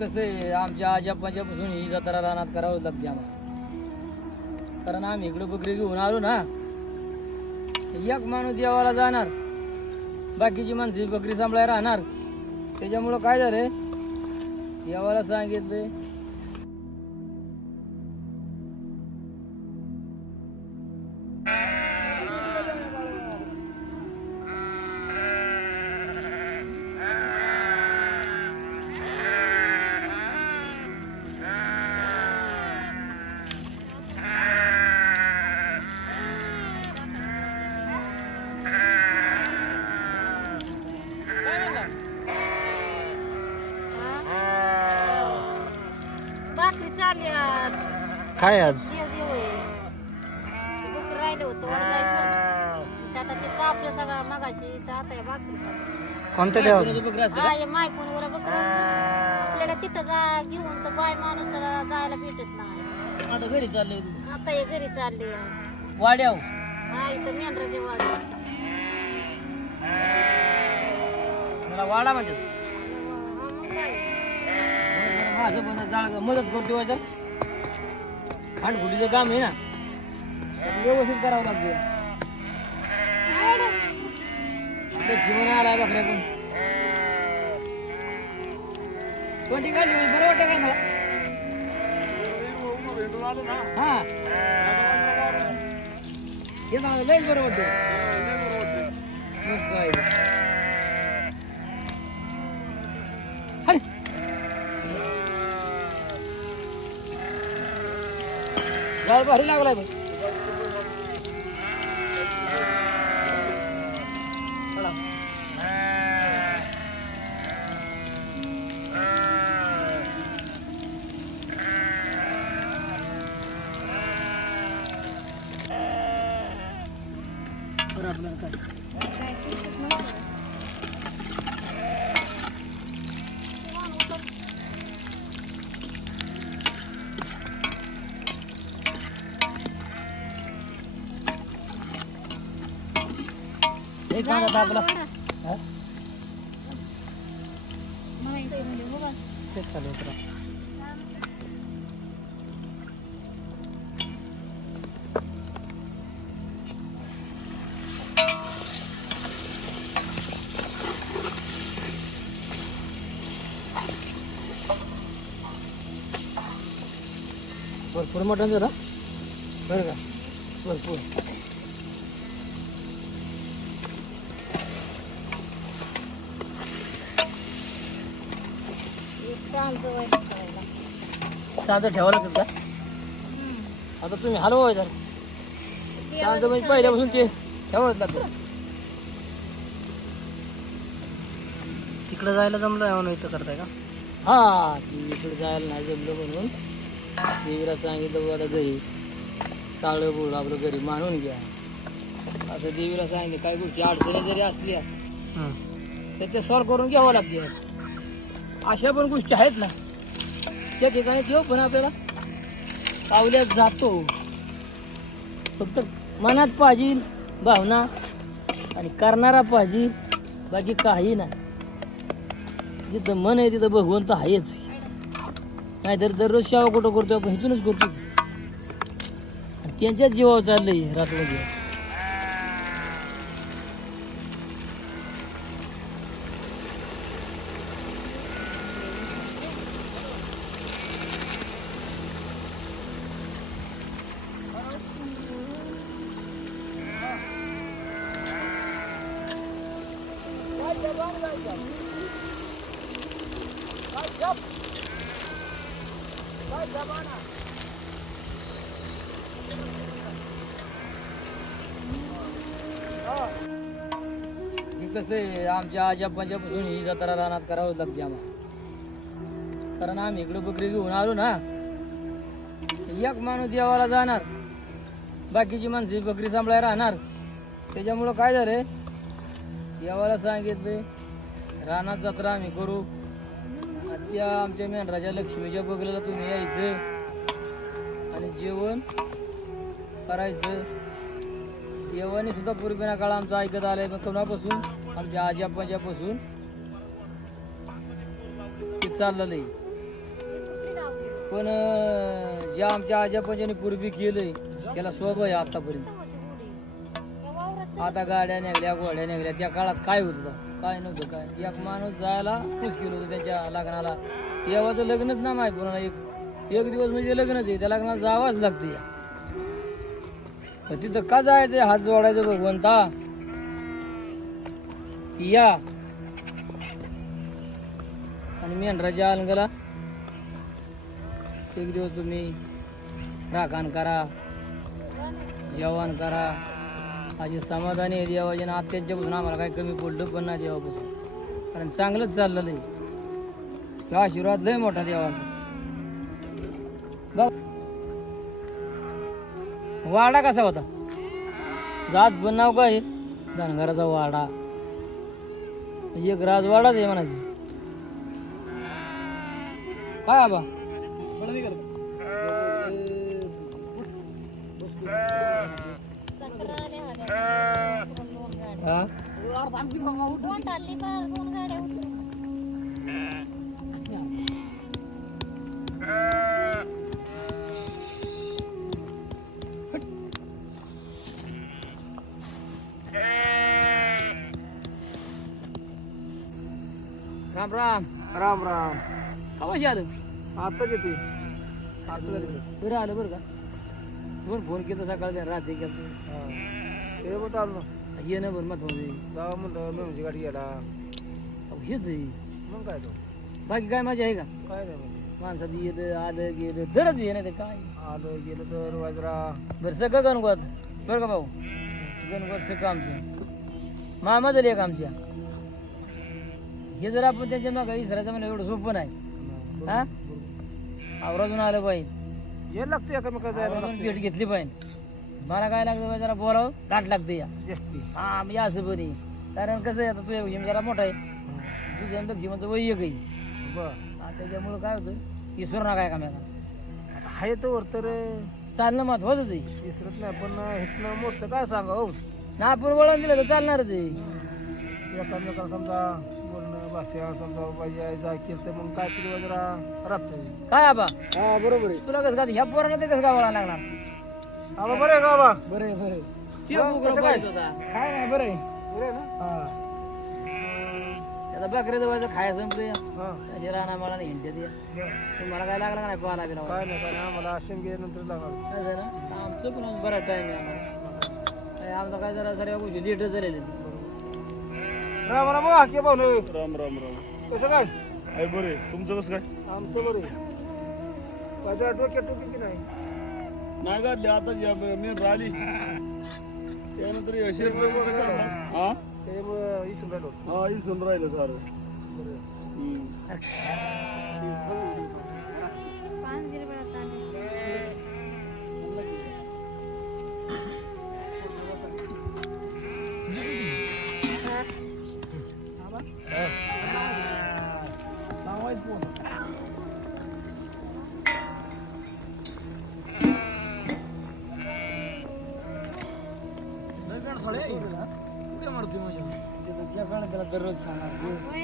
कसं आहे आमच्या आजापासून ही जत्रा रानात करावं लागते आम्हाला. कारण आम्ही इकडं बकरी घेऊन आलो ना एक माणूस देवाला जाणार बाकीची माणसं बकरी सांभाळायला राहणार. त्याच्यामुळं काय झालं देवाला सांगितले चालल्यात काय आज? देव आहे ते बकरं राहिलं होतं वर जायचं ते आता ते कापलं सगळं मगाशी तर आता चालल्या. कोणत्या देवाचं? हा? हे मायकून वर. आपल्याला तिथं जा घेऊन तर बाय माणूस जरा जायला भेटत नाही. आता घरी चाललंय आता हे घरी चालले वाड्याव हा इथं मेंढराचे वाज मला वाडा मग काय? असं पण जाळ मदत करतो तर खांडखुटीचं काम आहे ना. व्यवस्थित करावं लागतं. जीवन आलाय बकऱ्या पण कोणती काढली बरं वाटतं काय मला? हा. हे मला लयच बरं वाटतं. मग काय? भारी लागलाय एक हा? तेच चालू भरपूर मटण जरा बरं का? भरपूर. साधं ठेवावं लागेल का? आता तुम्ही हलवा जर. साधं म्हणजे पहिल्यापासून ते ठेवावंच लागतं तिकडे जायला जमलं म्हणून इथं करताय का? हा ती इकडे जायला नाही जमलं म्हणून देवीला सांगितलं आता घरी. चांगलं बोल आपलं घरी मानून घ्या. असं देवीला सांगितलं काही गोष्टी अडचणी जरी असल्या हम्म. तर ते सॉल्व करून घ्यावं लागते अशा पण गोष्टी आहेत ना. त्या ठिकाणी देव पण आपल्याला कावल्यात जातो. फक्त मनात पाहिजे भावना आणि करणारा पाहिजे बाकी काही नाही. जिथं मन आहे तिथं भगवंत आहेच. नाहीतर दररोज सेवा कुठं करतो आपण? इथूनच करतो त्यांच्याच जीवावर चाललंय रात्रमध्ये कसं आहे आमच्या आजापासून ही जत्रा रानात करावं लागते आम्हाला. कारण आम्ही इकडं बकरी घेऊन आलो ना एक माणूस देवाला जाणार बाकीची माणसं ही बकरी सांभाळायला राहणार. त्याच्यामुळं काय झालंय देवाला सांगितले रानात जत्रा आम्ही करू. त्या आमच्या मेंढराच्या लक्ष्मीच्या बकरीला तुम्ही यायचं. आणि जेवण करायचं. देवाने सुद्धा पूर्वीना काळ आमचा ऐकत आलाय मग कोणापासून? आमच्या आजी आपाच्यापासून ते चाललेलं आहे पण अं, जे आमच्या आजोबांनी पूर्वी केलंय त्याला स्वभाव आहे आतापर्यंत. आता गाड्या निघल्या गोड्या निघल्या. त्या काळात काय होतं काय नव्हतं काय एक माणूस जायला मुश्किल होतं त्याच्या लग्नाला. देवाचं लग्नच ना माहीत पुन्हा एक एक दिवस म्हणजे लग्नच आहे. त्या लग्नाला जावंच लागतं. या तर तिथं का जायचं हात जोडायचं भगवंता. या. आणि मेंढराच्या अलंगला एक दिवस तुम्ही राखण करा. जेवण करा. अशी समाधानी आहे देवाच्या ना अत्याच्यापासून आम्हाला काही कमी पडलं पण नाही देवापासून. कारण चांगलंच चाललं आहे. हा आशीर्वाद लय मोठा देवाचा. बघ. वाडा कसा होता? जाच पण नाव काय? धनगराचा वाडा. एक राजवाडाच आहे म्हणायची. काय बाबा? राम राम. राम राम. कवाशी आलं? आता येते. आता झाली बरं आलं बरं का? तुम्हाला फोन केला सकाळी रात्री केलं ते बघ आलो ये ना बरं मग जावा म्हणलं मेमची गाडी गेला हेच आहे मग काय तो बाकी काय माझी आहे का काय नाही म्हणजे माणसात येतं आलं गेलं जरच ये नाही ते काय? आलं गेलं तर वाजरा। बरं सगळं गणगोत बरं का भाऊ। गणगोत सगळं आमचं मामा झाली एक आमच्या हे जर आपण त्याच्या मग इसरायचं म्हणजे एवढं सोपं नाही हा आवराजून आलं पाहिजे ये लागते एकामेका जायला आवराजून भेट घेतली पाहिजे मला काय लागतं बा, जरा बोलावं. गाठ लागते या. जास्ती. हा म्हणजे असं बरी कारण कसं आहे आता तुझ्या वय जरा मोठा आहे. तुझं लक्ष्मणचं वय एक आहे. बर. हा, त्याच्यामुळं काय होतं विसरू नका काय कामाला आता हाय तर वर तर चालणं महत्वाचंच आहे. विसरत नाही पण इथनं मोठं काय सांगा हो? ना आपण वळण दिलं तर चालणारच आहे. एकामेकाला समजा बोलणं भाषा समजा पाहिजे जाय केलं तर मग काय तरी वगैरे राहतं काय आबा? हा बरोबर आहे. तुला कसं का ह्या पोरानं ते कसं काय वळा लागणार? आबा बरं आहे का आबा बरं आहे, बरं आहे. बुकरं कसं काय? पाहिजे होता. काय नाही बरं आहे. बरं आहे ना? हा. त्याला बकऱ्याचं व्हायचं खायचं संपलं. हा. त्याचे राहणार मला नाही हिंडते ते बरं. तुम्हाला काय लागला का नाही पाहाला बिला काय नाही काय नाही आम्हाला शेंगे नंतर लागणार काय झालं ना? आमचं पण बराच टाइम आहे आम्हाला. काय आमचं काय जरा सगळ्या गोष्टी लेटच झालेले राम राम हा के भाऊ राम राम राम. कसं काय? आहे बरे तुमचं कसं काय? आमचं बरं आहे. माझ्या डोक्यात टोकी की नाही? नाही काढले आता मी राहिली. त्यानंतर हा ते इसून राहिलो. हा इसून राहिलं सारं. बरं. हम्म. पाच दिले बरं तांदूळ. कुठे मारतोय माझ्या त्याला दररोज खाणार होय?